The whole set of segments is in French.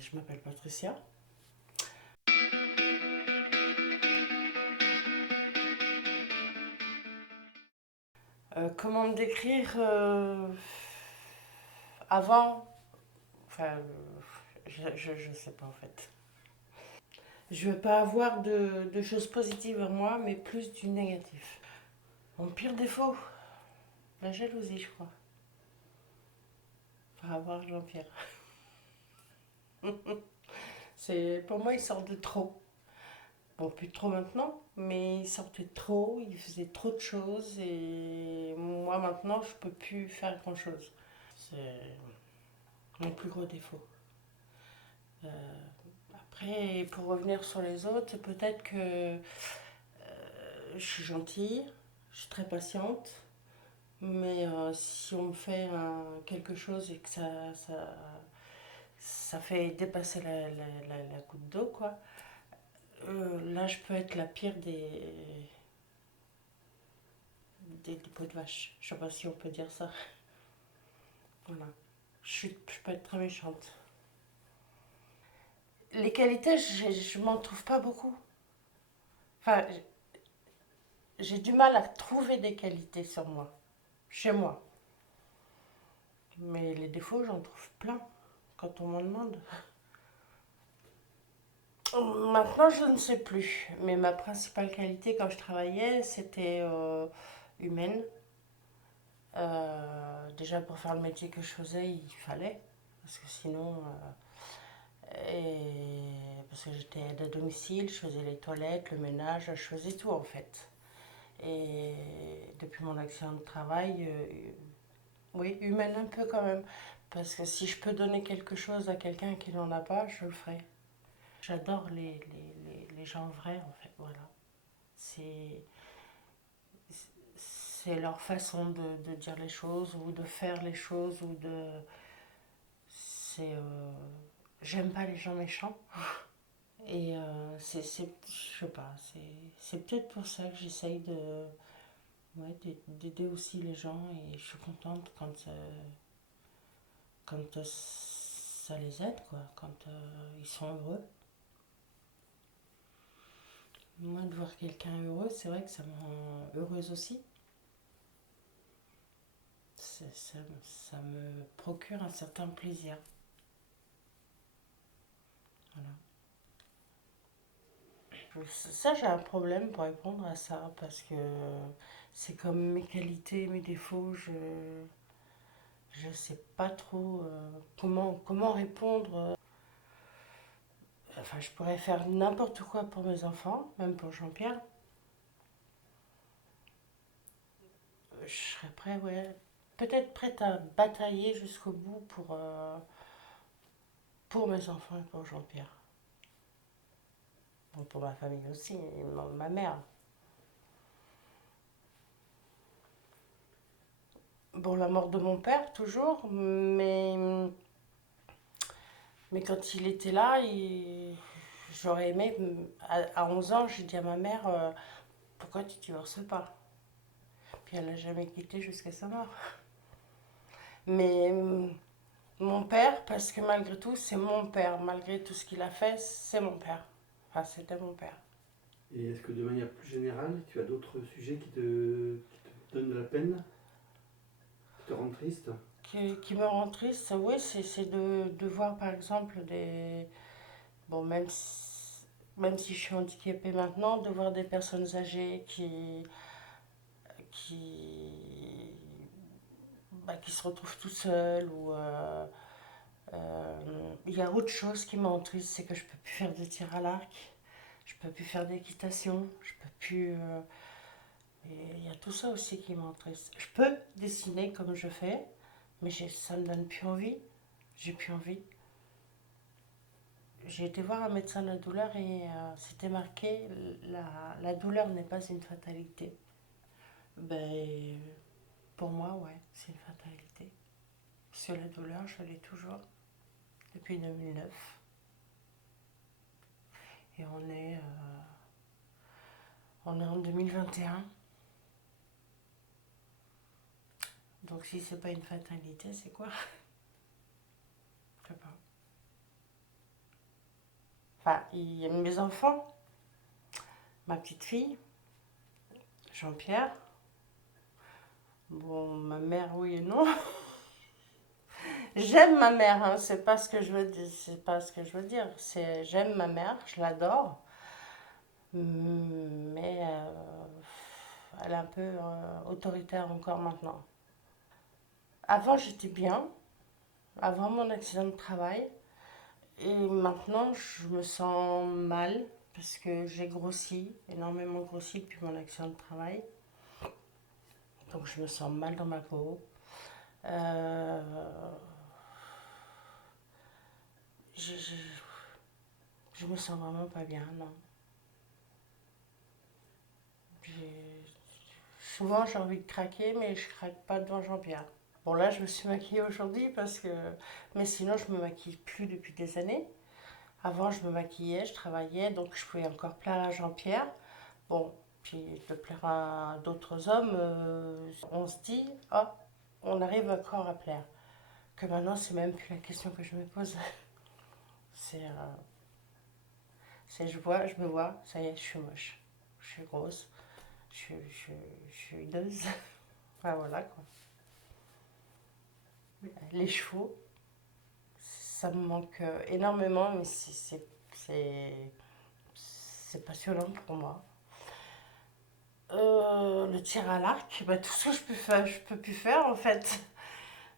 Je m'appelle Patricia. Comment me décrire avant? Enfin, je sais pas en fait. Je veux pas avoir de choses positives en moi, mais plus du négatif. Mon pire défaut, la jalousie, je crois. Par rapport à Jean-Pierre. Pour moi, il sort de trop. Bon, plus trop maintenant, mais il sortait de trop, il faisait trop de choses et moi maintenant, je peux plus faire grand-chose. C'est mon plus gros défaut. Euh, Après, pour revenir sur les autres, peut-être que je suis gentille, je suis très patiente, mais si on me fait quelque chose et que ça fait dépasser la goutte d'eau, quoi, là je peux être la pire des peaux de vache. Je sais pas si on peut dire ça. Voilà. Je peux être très méchante. Les qualités, je m'en trouve pas beaucoup. Enfin, j'ai du mal à trouver des qualités sur moi, chez moi. Mais les défauts, j'en trouve plein quand on m'en demande. Maintenant, je ne sais plus. Mais ma principale qualité quand je travaillais, c'était humaine. Déjà, pour faire le métier que je faisais, il fallait. Parce que sinon. Parce que j'étais aide à domicile, je faisais les toilettes, le ménage, je faisais tout en fait. Et depuis mon accident de travail, oui, humaine un peu quand même. Parce que si je peux donner quelque chose à quelqu'un qui n'en a pas, je le ferai. J'adore les gens vrais, en fait, voilà. C'est, c'est leur façon de dire les choses, ou de faire les choses, ou de... C'est... j'aime pas les gens méchants. Et je sais pas, c'est peut-être pour ça que j'essaye ouais, d'aider aussi les gens. Et je suis contente quand ça les aide, quoi, quand ils sont heureux. Moi, de voir quelqu'un heureux, c'est vrai que ça me rend heureuse aussi. Ça me procure un certain plaisir. Voilà. Ça, j'ai un problème pour répondre à ça parce que c'est comme mes qualités, mes défauts. Je sais pas trop comment répondre. Enfin, je pourrais faire n'importe quoi pour mes enfants, même pour Jean-Pierre. Je serais prêt, ouais. Peut-être prête à batailler jusqu'au bout pour mes enfants et pour Jean-Pierre. Bon, pour ma famille aussi, et ma mère. Bon, la mort de mon père, toujours, mais quand il était là, j'aurais aimé. À 11 ans, j'ai dit à ma mère pourquoi tu divorces pas? Puis elle n'a jamais quitté jusqu'à sa mort. Mais mon père, parce que malgré tout, c'est mon père. Malgré tout ce qu'il a fait, c'est mon père. Enfin, c'était mon père. Et est-ce que de manière plus générale, tu as d'autres sujets qui te donnent de la peine, qui te rendent triste? Qui me rend triste, oui, c'est de voir par exemple des. Bon, même si je suis handicapée maintenant, de voir des personnes âgées qui, qui se retrouvent tout seuls ou. Il y a autre chose qui me rend triste, c'est que je peux plus faire de tir à l'arc, je peux plus faire d'équitation, je peux plus. Et il y a tout ça aussi qui m'entriste. Je peux dessiner comme je fais, mais ça me donne plus envie. J'ai plus envie. J'ai été voir un médecin de la douleur et c'était marqué la douleur n'est pas une fatalité. Ben, pour moi, ouais, c'est une fatalité. Parce que la douleur, je l'ai toujours depuis 2009. Et on est en 2021. Donc si c'est pas une fatalité, c'est quoi? Je sais pas. Enfin, il y a mes enfants, ma petite fille, Jean-Pierre. Bon, ma mère, oui et non. J'aime ma mère, hein, c'est pas ce que je veux dire, c'est pas ce que je veux dire. C'est j'aime ma mère, je l'adore, mais elle est un peu autoritaire encore maintenant. Avant, j'étais bien, avant mon accident de travail, et maintenant, je me sens mal parce que j'ai grossi, énormément grossi depuis mon accident de travail. Donc, je me sens mal dans ma peau. Euh, je, je, je me sens vraiment pas bien, non. J'ai- Souvent, j'ai envie de craquer, mais je craque pas devant Jean-Pierre. Bon, là, je me suis maquillée aujourd'hui parce que. Mais sinon, je me maquille plus depuis des années. Avant, je me maquillais, je travaillais, donc je pouvais encore plaire à Jean-Pierre. Bon, puis de plaire à d'autres hommes, on se dit, oh, on arrive encore à plaire. Que maintenant, c'est même plus la question que je me pose. C'est je me vois, ça y est, je suis moche. Je suis grosse, je suis hideuse. Enfin, voilà quoi. Les chevaux, ça me manque énormément, mais c'est passionnant pour moi. Le tir à l'arc, bah, tout ça je peux plus faire en fait.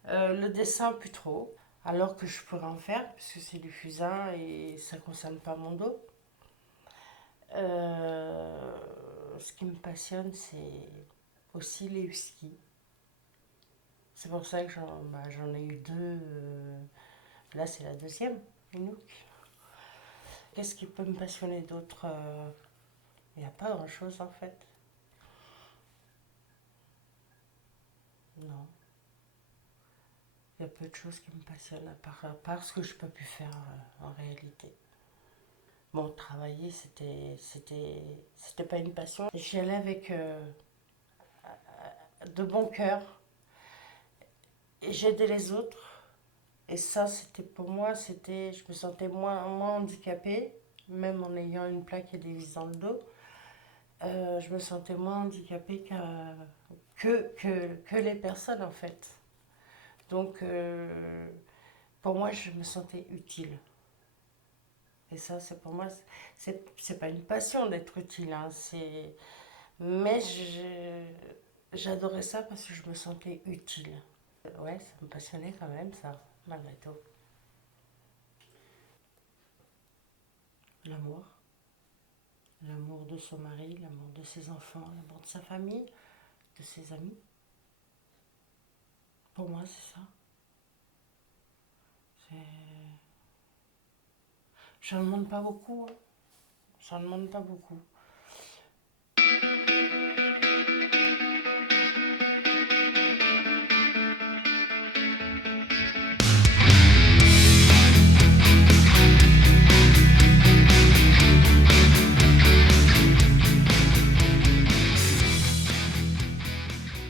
Le dessin, plus trop. Alors que je pourrais en faire, puisque c'est du fusain et ça ne concerne pas mon dos. Euh, Ce qui me passionne, c'est aussi les huskies. C'est pour ça que j'en ai eu deux. Là, c'est la deuxième, Minouk. Qu'est-ce qui peut me passionner d'autre? Il n'y a pas grand-chose en fait. Non. Il y a peu de choses qui me passionnent à part ce que je peux plus faire en réalité. Bon, travailler, c'était pas une passion. J'y allais avec de bon cœur et j'aidais les autres. Et ça, c'était pour moi, je me sentais moins handicapée, même en ayant une plaque et des vis dans le dos. Je me sentais moins handicapée que les personnes en fait. Donc, pour moi, je me sentais utile. Et ça, c'est pour moi, c'est pas une passion d'être utile, hein, mais j'adorais ça parce que je me sentais utile. Ouais, ça me passionnait quand même, ça, malgré tout. L'amour. L'amour de son mari, l'amour de ses enfants, l'amour de sa famille, de ses amis. Pour moi, c'est ça. C'est... J'en demande pas beaucoup, hein. J'en demande pas beaucoup.